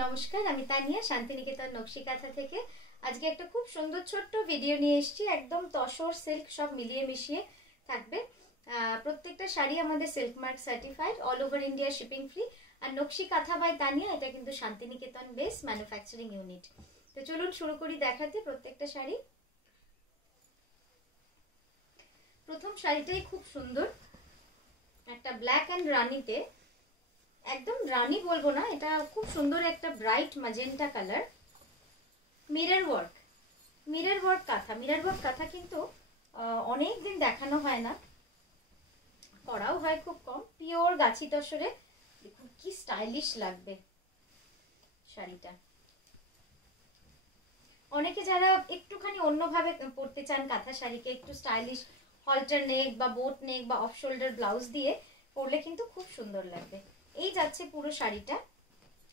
নমস্কার, আমি তানিয়া শান্তিনিকেতন নকশি কাঁথা থেকে। আজকে একটা খুব সুন্দর ছোট্ট ভিডিও নিয়ে এসেছি। একদম তসর সিল্ক সব মিলিয়ে মিশিয়ে থাকবে। প্রত্যেকটা শাড়ি আমাদের silk mark certified, all over India shipping free. আর নকশি কাঁথা বাই তানিয়া এটা কিন্তু শান্তিনিকেতন বেস ম্যানুফ্যাকচারিং ইউনিট। তো চলুন শুরু করি দেখাতে প্রত্যেকটা শাড়ি। প্রথম শাড়িটাই খুব সুন্দর, একটা ব্ল্যাক অ্যান্ড রানিতে, একদম রানি বলবো না, এটা খুব সুন্দর একটা bright magenta colour. Mirror work কাঁথা কিন্তু অনেক দিন দেখানো হয় না, করাও হয় খুব কম। পিওর গাছি তসরে, দেখুন কি স্টাইলিশ লাগবে শাড়িটা। অনেকে যারা একটুখানি অন্যভাবে পরতে চান কাঁথা শাড়িকে, একটু স্টাইলিশ হলটার নেক বা বোট নেক বা অফ শোল্ডার ব্লাউজ দিয়ে পরলে কিন্তু খুব সুন্দর লাগবে। এই যাচ্ছে পুরো শাড়িটা,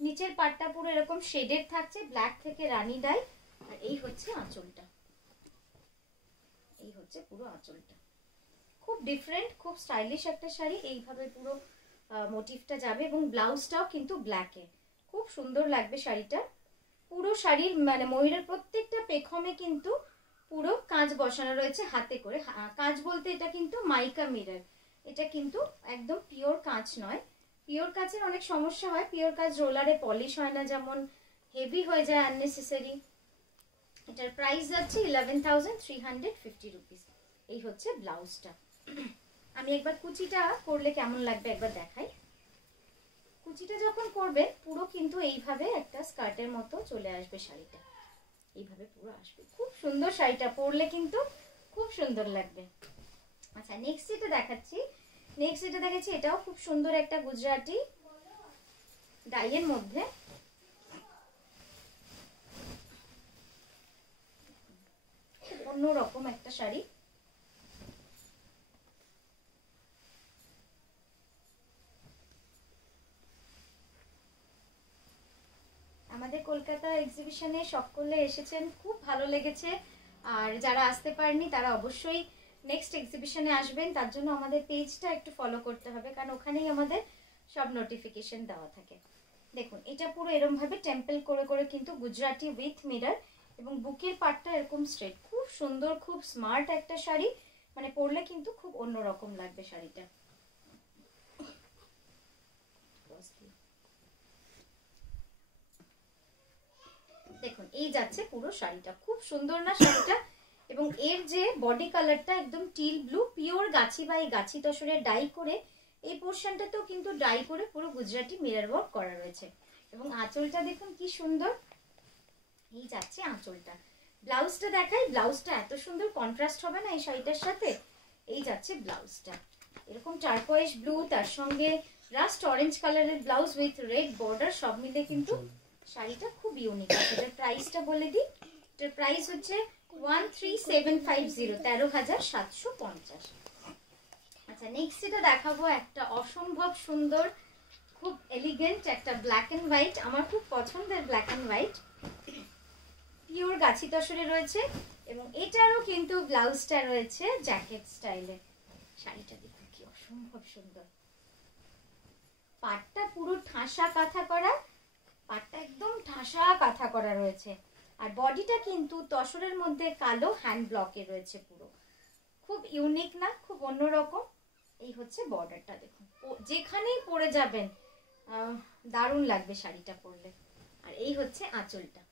নিচের পাটটা পুরো এরকম শেডেড থাকছে, ব্ল্যাক থেকে রানী ডাই। আর এই হচ্ছে আঁচলটা, এই হচ্ছে পুরো আঁচলটা। খুব ডিফারেন্ট, খুব স্টাইলিশ একটা শাড়ি। এইভাবে পুরো মোটিভটা যাবে এবং ব্লাউজটাও কিন্তু ব্ল্যাকে, খুব সুন্দর লাগবে শাড়িটা। পুরো শাড়ির মানে ময়ূরের প্রত্যেকটা পেখমে কিন্তু পুরো কাঁচ বসানো রয়েছে হাতে করে। কাঁচ বলতে এটা কিন্তু মাইকা মিরর, এটা কিন্তু একদম পিওর কাঁচ নয়। পিওর কাঁচের অনেক সমস্যা হয়, পিওর কাঁচ রোলারে পলিশ হয় না, যেমন হেভি হয়ে যায় আননেসেসারি। এটার প্রাইস যাচ্ছে 11,350 রুপিস। এই হচ্ছে ব্লাউজটা। আমি একবার কুচিটা করলে কেমন লাগবে একবার দেখাই। কুচিটা যখন করবে পুরো কিন্তু এইভাবে একটা স্কার্টের মতো চলে আসবে শাড়িটা, এইভাবে পুরো আসবে। খুব সুন্দর শাড়িটা, পরলে কিন্তু খুব সুন্দর লাগবে। আচ্ছা, নেক্সট যেটা দেখাচ্ছি, এটাও খুব সুন্দর একটা গুজরাটি ডাইয়ের মধ্যে। অন্যরকম একটা শাড়ি, আমাদের কলকাতা এক্সিবিশনে সকলে এসেছেন, খুব ভালো লেগেছে। আর যারা আসতে পারেননি তারা অবশ্যই নেক্সট এক্সিবিশনে আসবেন। তার জন্য আমাদের পেজটা একটু ফলো করতে হবে, কারণ ওখানেই আমাদের সব নোটিফিকেশন দেওয়া থাকে। দেখুন এটা পুরো এরকম ভাবে টেম্পল করে করে কিন্তু গুজরাটি উইথ মিরর, এবং বুকের পাটটা এরকম স্ট্রেট। খুব সুন্দর, খুব স্মার্ট একটা শাড়ি, মানে পরলে কিন্তু খুব অন্যরকম লাগবে শাড়িটা। দেখুন এই যাচ্ছে পুরো শাড়িটা, খুব সুন্দর না শাড়িটা। এবং এর যে বডি কালারটা একদম টিল ব্লু, পিওর গাছি বা এই গাছি তসরে ডাই করে, এই পোর্শনটাতেও কিন্তু ডাই করে পুরো গুজরাটি মিরর ওয়ার্ক করা রয়েছে। এবং আঁচলটা দেখুন কি সুন্দর, এই যাচ্ছে আঁচলটা। ব্লাউজটা দেখাই, ব্লাউজটা এত সুন্দর কন্ট্রাস্ট হবে না এই শাড়িটার সাথে। এই যাচ্ছে ব্লাউজটা, এরকম টারকোয়েজ ব্লু, তার সঙ্গে রাস্ট অরেঞ্জ কালারের ব্লাউজ উইথ রেড বর্ডার, সব মিলে কিন্তু শাড়িটা খুব ইউনিক। এটার প্রাইসটা বলে দিই, এটার প্রাইস হচ্ছে 13,750, 13,750। আচ্ছা, নেক্সট এটা দেখাবো একটা অসম্ভব সুন্দর, খুব এলিগেন্ট একটা ব্ল্যাক এন্ড হোয়াইট। আমার খুব পছন্দের ব্ল্যাক এন্ড হোয়াইট, পিওর গাছি তসরে রয়েছে। এবং এটারও কিন্তু ব্লাউজটা রয়েছে জ্যাকেট স্টাইলে। শাড়িটা দেখুন কি অসম্ভব সুন্দর, পাটটা পুরো ঠাসা কাঁথা করা, পাটটা একদম ঠাসা কাঁথা করা রয়েছে। আর বডিটা কিন্তু তসরের মধ্যে কালো হ্যান্ড ব্লকে রয়েছে পুরো, খুব ইউনিক না, খুব অন্যরকম। এই হচ্ছে বর্ডারটা, দেখুন যেখানেই পরে যাবেন দারুণ লাগবে শাড়িটা পরলে। আর এই হচ্ছে আঁচলটা।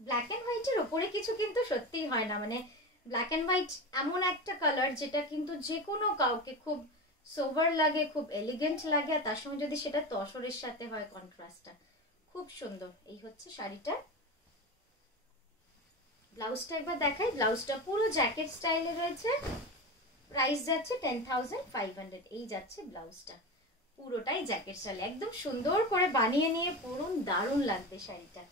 ব্ল্যাক এন্ড হোয়াইটের ওপরে কিছু কিন্তু সত্যিই হয় না, মানে ব্ল্যাক এন্ড হোয়াইট এমন একটা কালার যেটা কিন্তু যে কোনো কাউকে খুব সোভার লাগে, খুব এলিগেন্ট লাগে। আর তার সঙ্গে যদি সেটা তসরের সাথে হয়, কন্ট্রাস্টটা খুব সুন্দর। এই হচ্ছে শাড়িটা। ব্লাউজটা একবার দেখাই, ব্লাউজটা পুরো জ্যাকেট স্টাইলে রয়েছে। প্রাইস যাচ্ছে 10,500। এই যাচ্ছে ব্লাউজটা, পুরোটাই জ্যাকেট স্টাইলে, একদম সুন্দর করে বানিয়ে নিয়ে পরুন, দারুণ লাগবে শাড়িটা।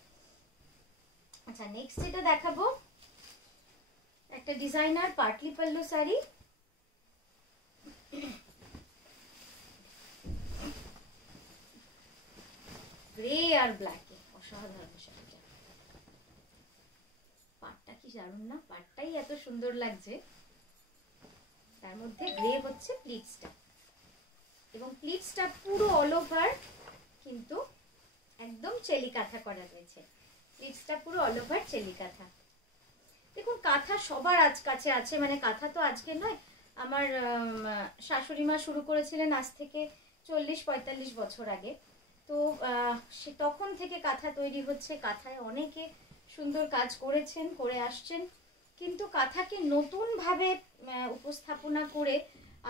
আচ্ছা, নেক্সট যেটা দেখাবো একটা ডিজাইনার পাটলি পাল্লু শাড়ি। গ্রে আর ব্ল্যাকে অসাধারণ শাড়িটা। পাটটা কি দারুণ না, পাটটাই এত সুন্দর লাগছে, তার মধ্যে গ্রে হচ্ছে প্লিটসটা। এবং প্লিটসটা পুরো অল ওভার কিন্তু একদম চেলি কাঁথা করা রয়েছে। প্লিটসটা পুরো অল ওভার চেলি কাঁথা। দেখুন কাঁথা সবার কাছে আছে, মানে কাঁথা তো আজকে নয়, আমার শাশুড়ি মা শুরু করেছিলেন আজ থেকে 40-45 বছর আগে। তো সে তখন থেকে কাঁথা তৈরি হচ্ছে, কাঁথায় অনেকে সুন্দর কাজ করেছেন, করে আসছেন। কিন্তু কাঁথাকে নতুনভাবে উপস্থাপনা করে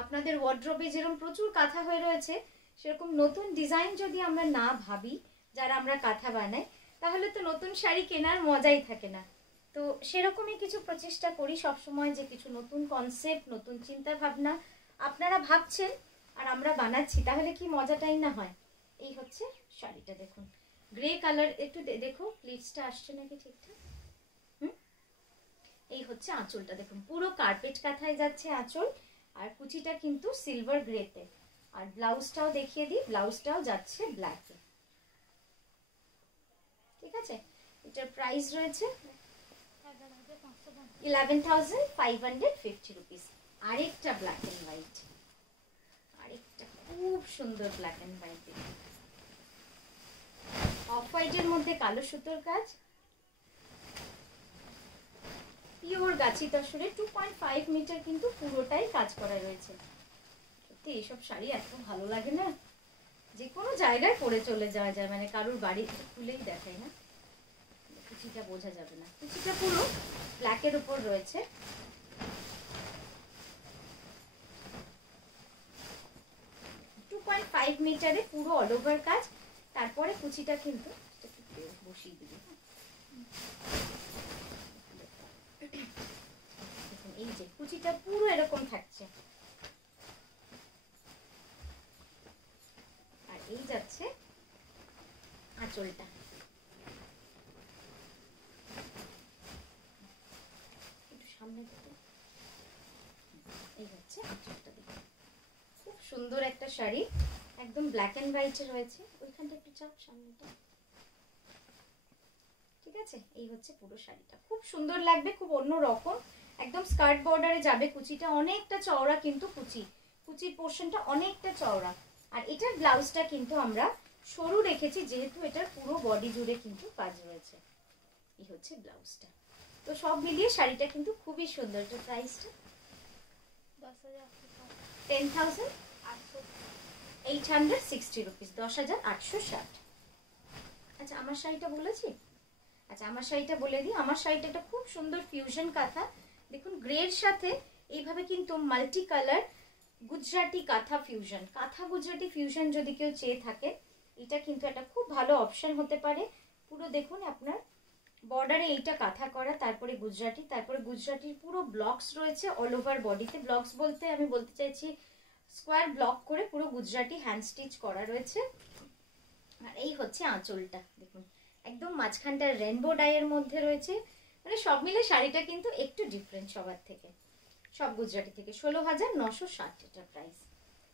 আপনাদের ওয়ার্ড্রোবে যেরকম প্রচুর কাঁথা হয়ে রয়েছে, সেরকম নতুন ডিজাইন যদি আমরা না ভাবি যারা আমরা কাঁথা বানাই, তাহলে তো নতুন শাড়ি কেনার মজাই থাকে না। তো সেরকমই কিছু প্রচেষ্টা করি সবসময়, যে কিছু নতুন কনসেপ্ট, নতুন চিন্তা ভাবনা আপনারা ভাবছেন আর আমরা বানাচ্ছি, তাহলে কি মজাটাই না হয়। এই হচ্ছে শাড়িটা, দেখুন গ্রে কালার, একটু দেখো প্লিটসটা আসছে নাকি ঠিকঠাক। এই হচ্ছে আঁচলটা, দেখুন পুরো কার্পেট কাঁথায় যাচ্ছে আঁচল, আর কুচিটা কিন্তু সিলভার গ্রেতে। আর ব্লাউজটাও দেখিয়ে দিই, ব্লাউজটাও যাচ্ছে ব্ল্যাকে। ঠিক আছে, এটার প্রাইস রয়েছে 11,550 রুপিস। আরেকটা ব্ল্যাক এন্ড হোয়াইট, আরেকটা খুব সুন্দর ব্ল্যাক এন্ড হোয়াইট, অফ হোয়াইটের মধ্যে কালো সুতোর কাজ, পিওর গাছি তসরে 2.5 মিটার কিন্তু পুরোটাই কাজ করা রয়েছে। সত্যি এইসব শাড়ি এত ভালো লাগে না, যে কোনো জায়গায় পরে চলে যাওয়া যায়, মানে কারোর বাড়ি খুলেই দেখায় না, কুচিটা বোঝা যাবে না। কুচিটা পুরো ব্ল্যাকের উপর রয়েছে, 2.5 মিটারে পুরো অল ওভার কাজ। তারপরে কুচিটা কিন্তু বসিয়ে দিবি, এই যে কুচিটা পুরো এরকম থাকছে, আর এই যাচ্ছে আঁচলটা। একটু সামনে দিতে, এই হচ্ছে আঁচলটা, দেখুন খুব সুন্দর একটা শাড়ি, একদম ব্ল্যাক এন্ড হোয়াইটে রয়েছে। ওইখানটা একটু চাপ, সামনেটা, ঠিক আছে। এই হচ্ছে পুরো শাড়িটা, খুব সুন্দর লাগবে, খুব অন্য রকম, একদম স্কার্ট বর্ডারে যাবে। কুচিটা অনেকটা চওড়া, কিন্তু কুচির পোর্শনটা অনেকটা চওড়া। আর এটার ব্লাউজটা কিন্তু আমরা সরু রেখেছি, যেহেতু এটার পুরো বডি জুড়ে কিন্তু কাজ রয়েছে। এই হচ্ছে ব্লাউজটা। তো সব মিলিয়ে শাড়িটা কিন্তু খুবই সুন্দর। এটার প্রাইসটা 10,860 রুপিস, 10,860। আচ্ছা আমার শাড়িটা বলেছি, আচ্ছা আমার শাড়িটা বলে দিই। আমার শাড়িটা একটা খুব সুন্দর ফিউশন কাঁথা, দেখুন গ্রের সাথে এইভাবে কিন্তু মাল্টি কালার গুজরাটি কাঁথা ফিউশন, কাঁথা গুজরাটি ফিউশন যদি কেউ চেয়ে থাকে, এটা কিন্তু একটা খুব ভালো অপশন হতে পারে। পুরো দেখুন আপনার বর্ডারে এইটা কাঁথা করা, তারপরে গুজরাটির পুরো ব্লকস রয়েছে অল ওভার বডিতে। ব্লকস বলতে আমি বলতে চাইছি স্কোয়ার ব্লক করে পুরো গুজরাটি হ্যান্ড স্টিচ করা রয়েছে। আর এই হচ্ছে আঁচলটা, দেখুন একদম মাঝখানটা রেনবো ডাইয়ের মধ্যে রয়েছে। মানে সব মিলে শাড়িটা কিন্তু একটু ডিফারেন্ট সবার থেকে, সব গুজরাটি থেকে। 16,960 এটা প্রাইস।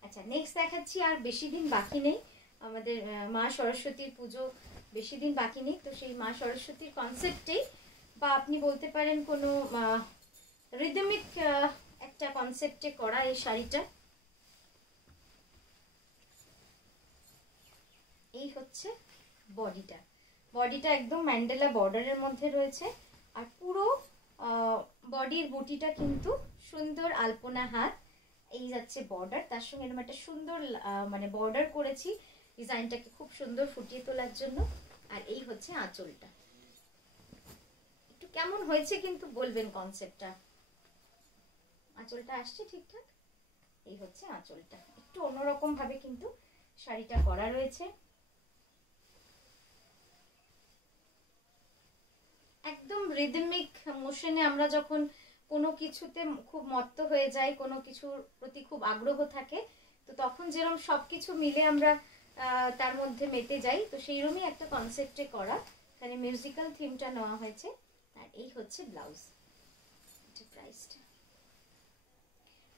আচ্ছা নেক্সট দেখাচ্ছি, আর বেশি দিন বাকি নেই, আমাদের মা সরস্বতীর পুজো বেশি দিন বাকি নেই। তো সেই মা সরস্বতীর কনসেপ্টেই, বা আপনি বলতে পারেন কোনো রিদমিক একটা কনসেপ্টে করা এই শাড়িটা। এই হচ্ছে বডিটা একদম ম্যান্ডেলা বর্ডারের মধ্যে রয়েছে, আর পুরো বডির বুটিটা কিন্তু সুন্দর আলপনা হাত। এই যাচ্ছে বর্ডার, তার সঙ্গে এরকম একটা সুন্দর মানে বর্ডার করেছি ডিজাইনটাকে খুব সুন্দর ফুটিয়ে তোলার জন্য। আর এই হচ্ছে আঁচলটা, একটু কেমন হয়েছে কিন্তু বলবেন কনসেপ্টটা। আঁচলটা আসছে ঠিকঠাক? এই হচ্ছে আঁচলটা, একটু অন্যরকম ভাবে কিন্তু শাড়িটা করা রয়েছে। একদম রিদমিক মোশনে আমরা যখন কোনো কিছুতে খুব মত্ত হয়ে যাই, কোনো কিছুর প্রতি খুব আগ্রহ থাকে, তো তখন যেরকম সবকিছু মিলে আমরা তার মধ্যে মেতে যাই, তো সেইরকমই একটা কনসেপ্টে করা। এখানে মিউজিক্যাল থিমটা নেওয়া হয়েছে। আর এই হচ্ছে ব্লাউজ, এটার প্রাইসটা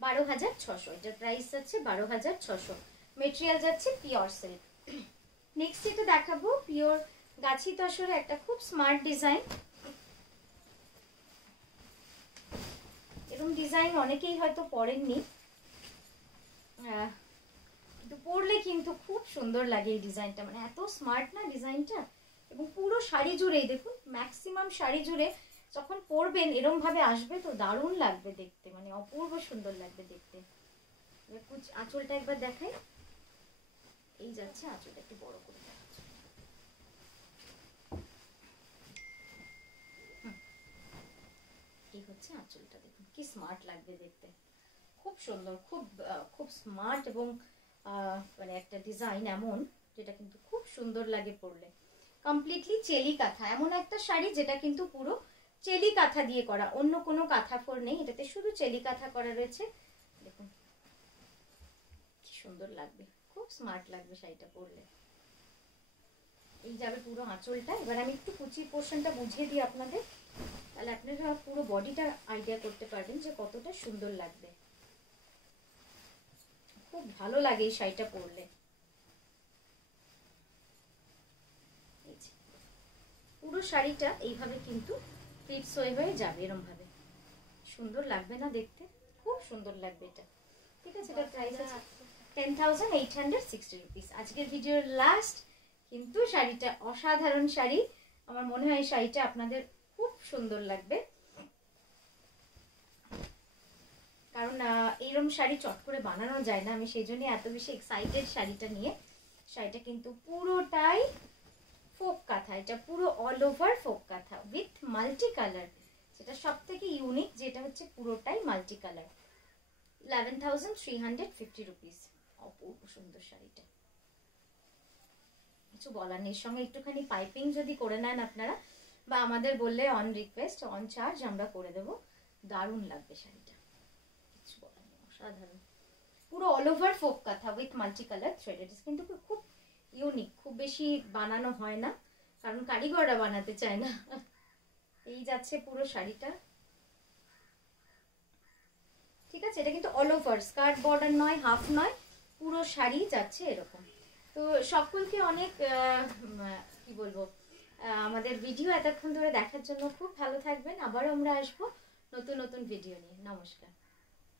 12,600। এটার প্রাইস যাচ্ছে 12,600। মেটেরিয়াল যাচ্ছে পিওর সিল্ক। নেক্সট এটা দেখাবো পিওর গাছি তসরে একটা খুব স্মার্ট ডিজাইন। এরকম ডিজাইন অনেকেই হয়তো পরেননি। কিন্তু পরলে কিন্তু খুব সুন্দর লাগে এই ডিজাইনটা, মানে এত স্মার্ট না ডিজাইনটা। এবং পুরো শাড়ি জুড়েই দেখুন, ম্যাক্সিমাম শাড়ি জুড়ে যখন পরবেন এরম ভাবে আসবে তো দারুণ লাগবে দেখতে, মানে অপূর্ব সুন্দর লাগবে দেখতে। আঁচলটা একবার দেখাই, এই যাচ্ছে আঁচলটা একটু বড় করে দেখাচ্ছি। এই হচ্ছে আঁচলটা, দেখুন কি স্মার্ট লাগবে দেখতে, খুব সুন্দর, খুব স্মার্ট এবং মানে একটা ডিজাইন এমন যেটা কিন্তু খুব সুন্দর লাগে পরলে। কমপ্লিটলি চেলি কাঁথা, এমন একটা শাড়ি যেটা কিন্তু পুরো চেলি কাঁথা দিয়ে করা, অন্য কোনো কাঁথা ফোর নেই, এটাতে শুধু চেলি কাঁথা করা রয়েছে। দেখুন কি সুন্দর লাগবে, খুব স্মার্ট লাগবে শাড়িটা পরলে। এই যাবে পুরো আঁচলটা। এবার আমি একটু কুচির পোর্শনটা বুঝিয়ে দিই আপনাদের, তাহলে আপনারা পুরো বডিটা আইডিয়া করতে পারবেন যে কতটা সুন্দর লাগবে। খুব ভালো লাগে এই শাড়িটা পরলে। পুরো শাড়িটা এইভাবে কিন্তু প্লিটস হয়ে যাবে, এরকম ভাবে সুন্দর লাগবে না দেখতে, খুব সুন্দর লাগবে এটা। ঠিক আছে, এটা প্রাইস আছে 10,860 রুপিস। আজকের ভিডিওর লাস্ট, কিন্তু শাড়িটা অসাধারণ শাড়ি, আমার মনে হয় শাড়িটা আপনাদের খুব সুন্দর লাগবে, কারণ এইরকম শাড়ি চট করে বানানো যায় না। আমি সেই জন্য এত বেশি এক্সাইটেড শাড়িটা নিয়ে। শাড়িটা কিন্তু পুরোটাই ফোক কাঁথা, এটা পুরো অল ওভার ফোক কাঁথা উইথ মাল্টি কালার, যেটা সব থেকে ইউনিক, যেটা হচ্ছে পুরোটাই মাল্টি কালার। 11,350 রুপিস। অপূর্ব সুন্দর শাড়িটা, কিছু বলার নেই। সঙ্গে একটুখানি পাইপিং যদি করে নেন আপনারা, বা আমাদের বললে অন রিকোয়েস্ট অন চার্জ আমরা করে দেবো, দারুণ লাগবে শাড়িটা, কিছু বলার নেই, অসাধারণ। পুরো অল ওভার ফোক কাঁথা উইথ মাল্টি কালার থ্রেডেড, কিন্তু খুব ইউনিক, খুব বেশি বানানো হয় না, কারণ কারিগররা বানাতে চায় না। এই যাচ্ছে পুরো শাড়িটা। ঠিক আছে, এটা কিন্তু অল ওভার, স্কার্ট বর্ডার নয়, হাফ নয়, পুরো শাড়ি যাচ্ছে এরকম। তো সকলকে অনেক কি বলবো, আমাদের ভিডিও এতক্ষণ ধরে দেখার জন্য খুব ভালো থাকবেন। আবারও আমরা আসবো নতুন নতুন ভিডিও নিয়ে। নমস্কার।